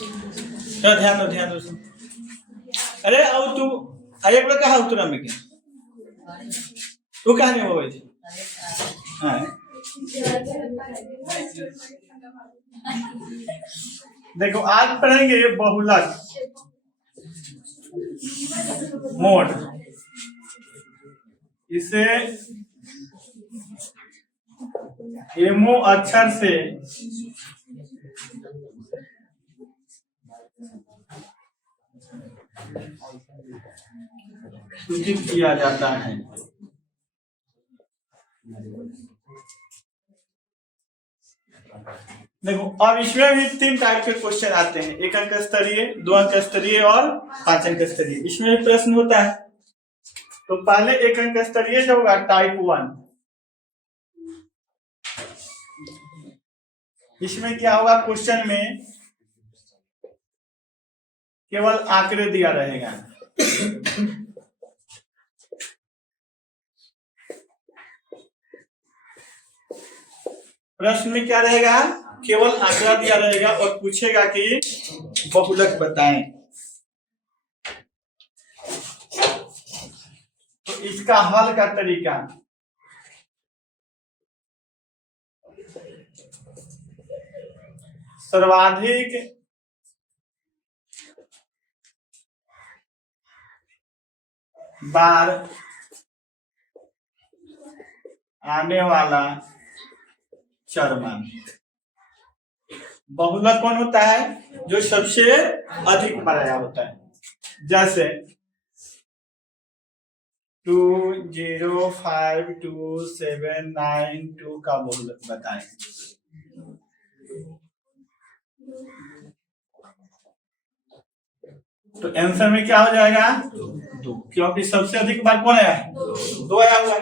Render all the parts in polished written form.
तो ध्यान दो अरे अब तू अरे बड़ा कहा उतरा में क्या तू कहा नहीं वो वैसे हाँ देखो आज पढ़ेंगे बहुलक मोड। इसे एमओ अक्षर से सूचित किया जाता है। देखो अब इसमें भी 3 टाइप के क्वेश्चन आते हैं, 1 अंक स्तरीय, 2 अंक स्तरीय और 5 अंक स्तरीय। इसमें भी प्रश्न होता है। तो पहले 1 अंक स्तरीय जो होगा टाइप 1, इसमें क्या होगा, क्वेश्चन में केवल आंकड़े दिया रहेगा। प्रश्न में क्या रहेगा, केवल आंकड़ा दिया रहेगा और पूछेगा कि बहुलक बताएं। तो इसका हल का तरीका, सर्वाधिक बार आने वाला चर मान। बहुलक कौन होता है, जो सबसे अधिक बार आया होता है। जैसे 205272 का बहुलक बताएं। तो आंसर में क्या हो जाएगा, 2, क्योंकि सबसे अधिक बार कौन आया, 2 आया हुआ।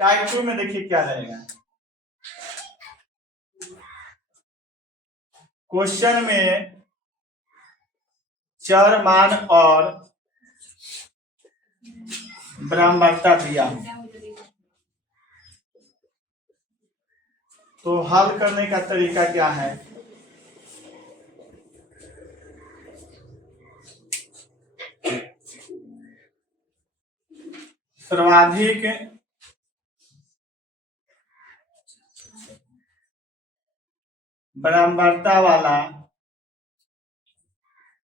टाइप 2 में देखिए क्या रहेगा, क्वेश्चन में चर मान और ब्राह्मणता दिया, तो हल करने का तरीका क्या है, सर्वाधिक ब्राह्मणता वाला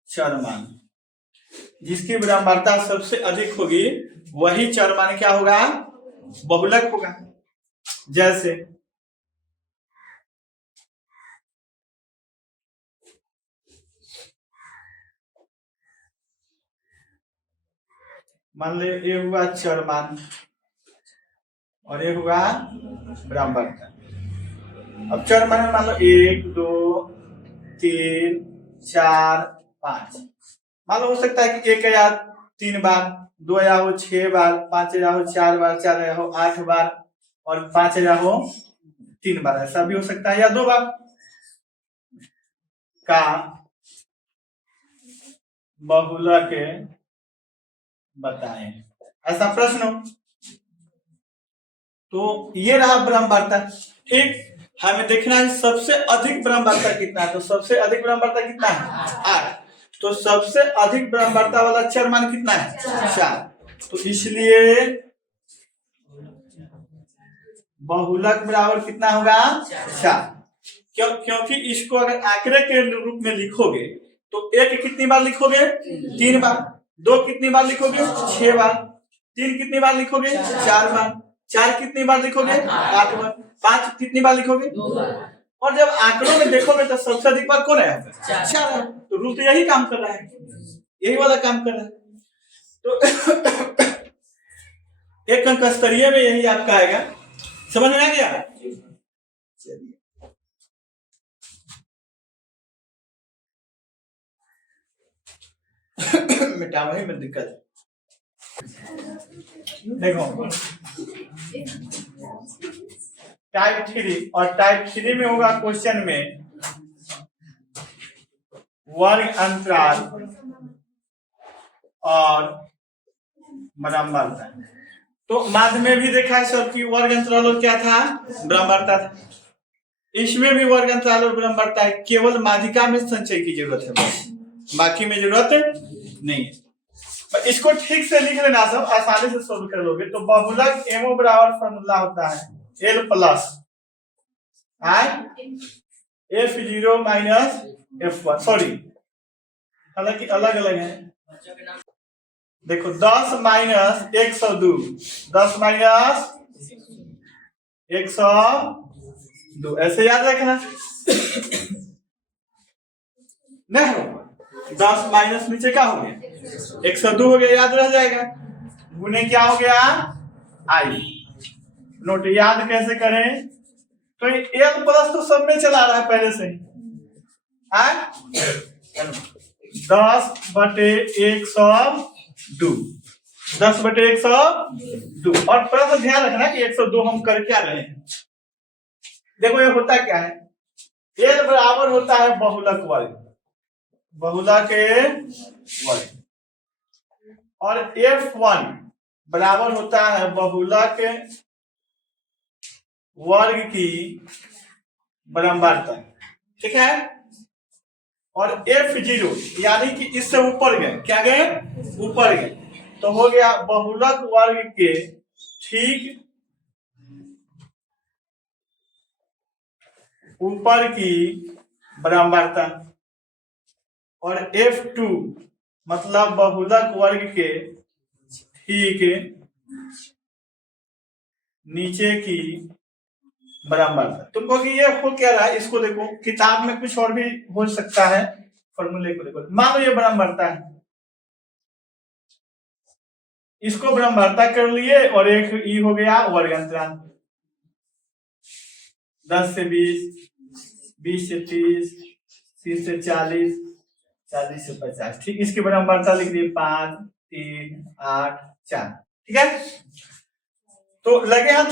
चर मान, जिसकी ब्राह्मणता सबसे अधिक होगी वही चर मान क्या होगा, बहुलक होगा। जैसे मान ले ये हुआ चर मान और ये हुआ ब्राह्मणता। अब चर मान मान लो 1 2 3 4 5, मान लो हो सकता है कि 1 आया 3 बार, 2 आया हो 6 बार, 5 आया हो 4 बार, 4 आया हो 8 बार और 5 आया हो 3 बार, ऐसा भी हो सकता है, या 2 बार का बहुलक बताएं, ऐसा प्रश्न हो। तो ये रहा ब्रह्मवार्ता। ठीक, हमें देखना है सबसे अधिक ब्रह्मवार्ता कितना है। तो सबसे अधिक ब्रह्मवार्ता कितना है, 8। तो सबसे अधिक ब्रह्मवार्ता वाला चर मान कितना है, 4। तो इसलिए बहुलक बराबर कितना होगा, 4। क्योंकि इसको अगर आंकड़े के रूप में लिखोगे तो 1 कितनी बार लिखोगे, 3 बार, 2 कितनी बार लिखोगे, 6 बार, 3 कितनी बार लिखोगे, 4 बार, 4 कितनी बार लिखोगे, 8 बार, 5 कितनी बार लिखोगे, 2 बार। और जब आंकड़ों में देखोगे तो सबसे अधिक बार कौन है, 4 है। तो रूल तो यही काम कर रहा है, यही वाला काम कर रहा है। तो 1 अंक स्तरीय में यही आपका आएगा। समझ में आ गया। मिटावा ही में दिक्कत। देखो टाइप 3 और टाइप 3 में होगा क्वेश्चन में वर्ग अंतराल और ब्रह्मवार्ता। तो माध्य में भी देखा है सबकी वर्ग अंतराल और क्या था, ब्रह्मवार्ता था। इसमें भी वर्ग अंतराल और विलंब बढ़ता है, केवल माध्यिका में संचय की जरूरत है, बस बाकी में जरूरत नहीं है। इसको ठीक से लिख लेना, सब आसानी से सोल्व कर लोगे। तो बहुलक एमओ बराबर फॉर्मूला होता है L plus F0 minus F1, sorry हालांकि अलग अलग है। देखो 10 माइनस 102, 10 माइनस 102 ऐसे याद रखना। नहीं 10 माइनस नीचे क्या हो गया 102 हो गया, याद रह जाएगा। गुने क्या हो गया आई। नोट याद कैसे करें, तो एल प्लस तो सब में चला रहा है पहले से ही। 10/102, 10/102। और थोड़ा सा ध्यान रखना कि 102 हम कर क्या रहे हैं। देखो ये होता क्या है, एल बराबर होता है बहुलक वर्ग, बहुला के वर्ग, और F1 बराबर होता है बहुला के वर्ग की बराबरता, ठीक है। और F0 यानी कि इससे ऊपर गए, क्या गए ऊपर गए, तो हो गया बहुलक वर्ग के ठीक ऊपर की बराबरता। और F2 मतलब बहुलक वर्ग के ठीक नीचे की बराबरता। तुमको कि ये हो क्या रहा है, इसको देखो किताब में कुछ और भी हो सकता है, फॉर्मूले को देखो। मान लो ये बराबरता है, इसको बराबरता कर लिए, और एक ई हो गया वर्ग अंतराल, 10 से 20, 20 से 30, 30 से 40, 40 से 50, ठीक। इसकी बराबरता लिख दिए 5, 3, 8, 4, ठीक है। तो लगे हाथ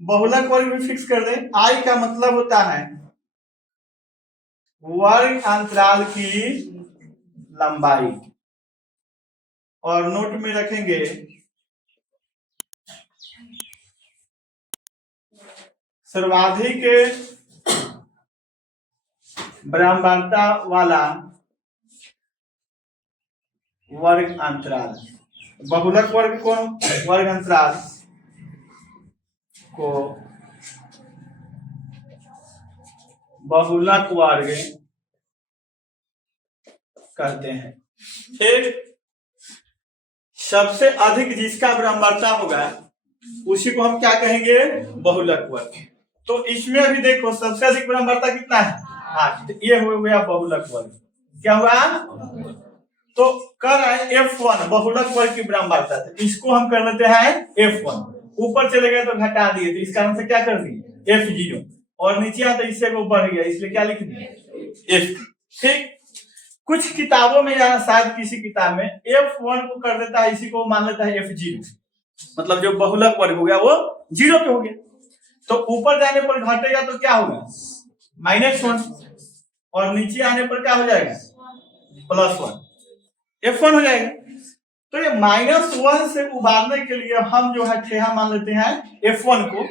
बहुलक वर्ग भी फिक्स कर दें। आई का मतलब होता है वर्ग अंतराल की लंबाई, और नोट में रखेंगे सर्वाधिक बराबरता वाला वर्ग अंतराल। बहुलक वर्ग को वर्ग अंतराल को बहुलक वर्ग कहते हैं। फिर सबसे अधिक जिसका बराबरता होगा उसी को हम क्या कहेंगे बहुलक वर्ग। तो इसमें अभी देखो सबसे अधिक बराबरता कितना है 8, ये हो गया बहुलक वर्ग। क्या हुआ, तो कर रहा है F1 बहुलक वर्ग की बराबरता, इसको हम कर लेते हैं F1, ऊपर चले गए तो घटा दिए, तो इस कारण से क्या कर दिए F0, और नीचे आता इससे को बढ़ गया, इसलिए क्या लिख दिए F। ठीक, कुछ किताबों में या शायद किसी किताब में F1 को कर देता है, इसी को मान लेता है F0, मतलब जो बहुलक वर्ग हो गया वो 0 पे हो गया। तो ऊपर जाने पर घटेगा तो क्या होगा -1, और नीचे आने पर क्या हो जाएगा +1, F1 हो जाएगा। तो ये -1 से उबारने के लिए हम जो है ठेहा मान लेते हैं F1 को,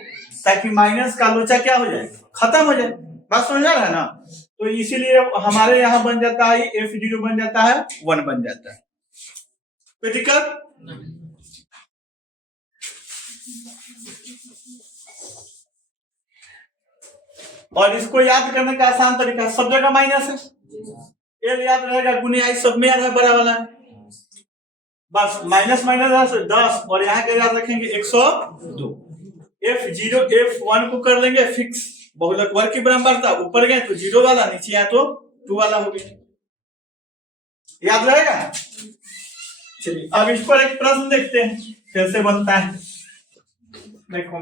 ताकि माइनस का लोचा क्या हो जाए खत्म हो जाए। बात समझ आ रहा है ना। तो इसीलिए हमारे यहाँ बन जाता है F0 बन जाता है 1 बन जाता है। कोई दिक्कत, और इसको याद करने का आसान तरीका, सब जगह माइनस है, एल याद रहेगा, गुने आई सब में याद है बड़ा वाला, बस माइनस माइनस 10, और यहाँ के याद रखेंगे 102। F0 F1 को कर लेंगे फिक्स, बहुलक वर्ग की बराबरता, ऊपर गए तो 0 वाला, नीचे आए तो 2 वाला हो गया, याद रहेगा। चलिए अब इस पर एक प्रश्न देखते हैं कैसे बनता है। देखो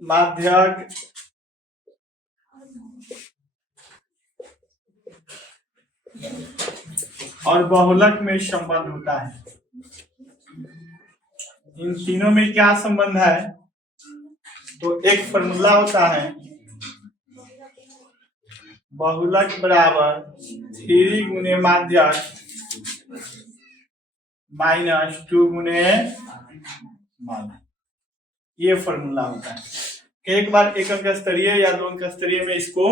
माध्यक और बहुलक में संबंध होता है, इन तीनों में क्या संबंध है, तो एक फॉर्मूला होता है बहुलक बराबर 3 गुने माध्यक -2 गुने माध्यक, ये फॉर्मूला होता है। एक बार एक अंक स्तरीय या 2 अंक स्तरीय में इसको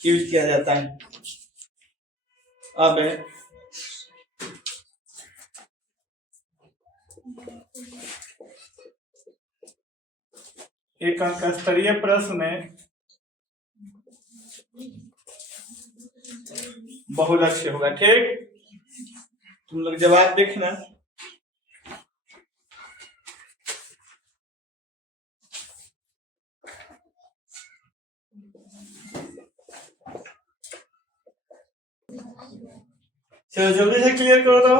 यूज किया जाता है। अब एक अंक स्तरीय प्रश्न में बहुलक से होगा। ठीक, तुम लोग जवाब देखना। चलो जल्दी से क्लियर करो तो।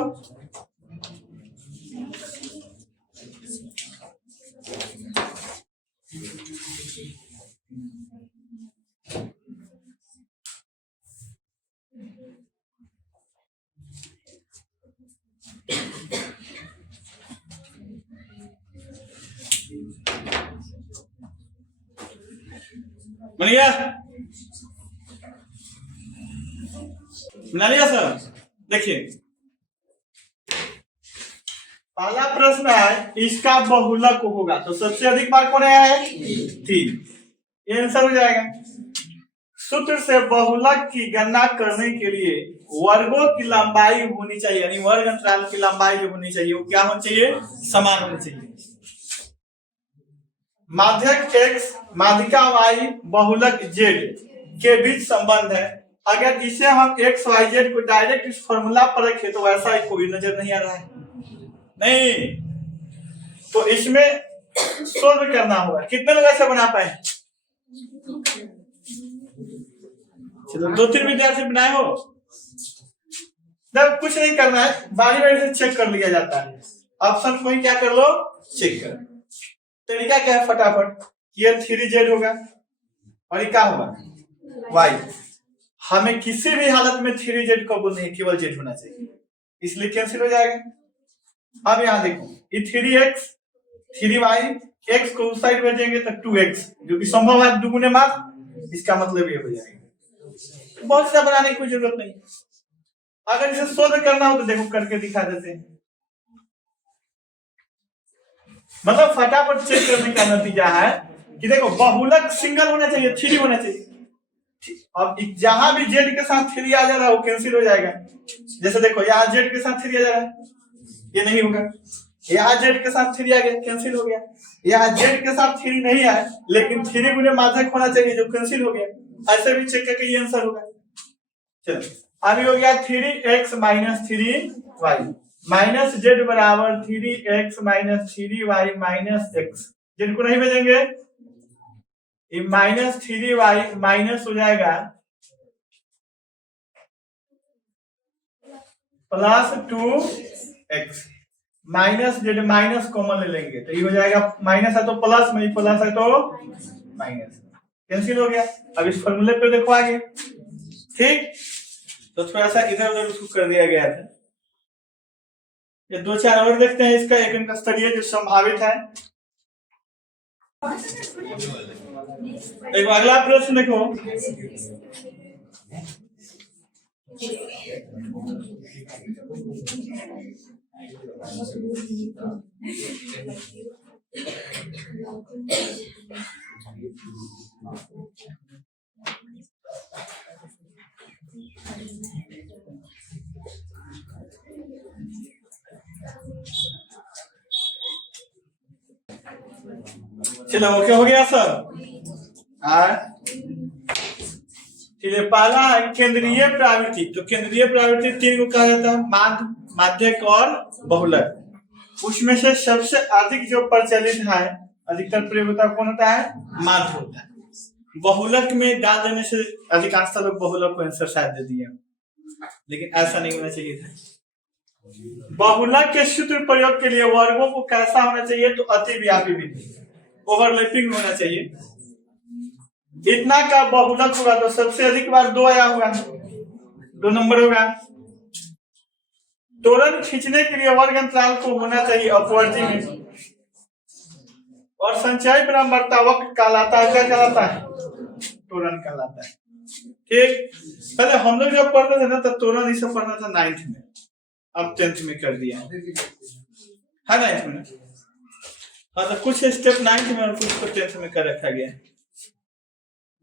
बनिया बना लिया सर। देखिए पहला प्रश्न है इसका बहुलक होगा, तो सबसे अधिक बार कौन आया है? 3। ये आंसर हो जाएगा। सूत्र से बहुलक की गणना करने के लिए वर्गों की लंबाई होनी चाहिए, यानी वर्ग अंतराल की लंबाई जो होनी चाहिए वो क्या होनी चाहिए? समान होनी चाहिए। माध्यक x माध्यिका y बहुलक z के बीच संबंध है। अगर इसे हम x y z को डायरेक्ट इस फॉर्मूला पर रखें तो ऐसा कोई नजर नहीं आ रहा है, नहीं। तो इसमें सोल्व करना होगा। कितने लोग ऐसा बना पाए? चलो 2-3 विद्यार्थी बनाए हो। जब कुछ नहीं करना है, बारी बारी से चेक कर लिया जाता है। ऑप्शन को ही क्या कर लो? चेक कर। तरीका क्या है? फटाफट ये 3z होगा और ये क्या होगा? y। हमें किसी भी हालत में 3z को बोलने केवल z होना चाहिए, इसलिए कैंसिल हो जाएगा। अब यहाँ देखो ये 3x 3y, x को उस साइड भेजेंगे तो 2x, जो कि संभव है दुगुने मात, इसका मतलब ये हो जाएगा। बहुत सा बनाने की कोई जरूरत नहीं। अगर इसे सोल्व करना हो तो देखो करके दिखा देते हैं। मतलब फटाफट चेक करने का नतीजा है कि देखो बहुलक सिंगल होना चाहिए, 3 होना चाहिए। अब जहां भी z के साथ 3 आ जा रहा है वो कैंसिल हो जाएगा। जैसे देखो यहाँ z के साथ 3 आ जा रहा है, ये नहीं होगा। यहाँ z के साथ 3 आ गया, कैंसिल हो गया। यहाँ z के साथ 3 नहीं आया लेकिन 3 गुने माध्यक होना चाहिए, जो कैंसिल हो गया। ऐसे भी चेक करके ये आंसर होगा। चलो अभी हो गया 3x - 3y माइनस z बराबर 3x - 3y - x। z को नहीं भेजेंगे, ये -3y माइनस हो जाएगा +2x minus z, minus common ले लेंगे तो ये हो जाएगा माइनस है तो प्लस में, प्लस है तो माइनस, कैंसिल हो गया। अब इस फॉर्मूले पे देखो आगे। ठीक, तो थोड़ा सा इधर उधर उसको कर दिया गया था। ये 2-4 और देखते हैं। इसका एक अंक स्तरीय जो संभावित है। एक अगला प्रश्न देखो। चलो ओके हो गया सर। चलिए पहला है केंद्रीय प्रवृत्ति। तो केंद्रीय प्रवृत्ति 3 को कहा जाता है, माध्य, माध्यक और बहुलक। उसमें से सबसे अधिक जो प्रचलित है, अधिकतर प्रयोग होता है, कौन होता है? माध्य होता है। बहुलक में डाल देने से अधिकांश लोग बहुलक को आंसर शायद दे दिए, लेकिन ऐसा नहीं होना चाहिए था। बहुलक के सूत्र प्रयोग के लिए वर्गों को कैसा होना चाहिए? तो अतिव्यापी विधि, ओवरलैपिंग होना चाहिए। इतना का बहुलक होगा तो सबसे अधिक बार 2 आया होगा, 2 नंबर होगा। त्वरण खींचने के लिए वर्ग अंतराल को होना चाहिए अपवर्ती में। और संचय ब्रह्मता वक्र कहलाता है, क्या कहलाता है? त्वरण कहलाता है। ठीक, पहले हम लोग जब पढ़ते थे ना तो त्वरण इसे पढ़ना था 9th में, अब 10th में कर दिया है 9th में। हाँ तो कुछ स्टेप 9th में और कुछ को 10th में कर रखा गया है।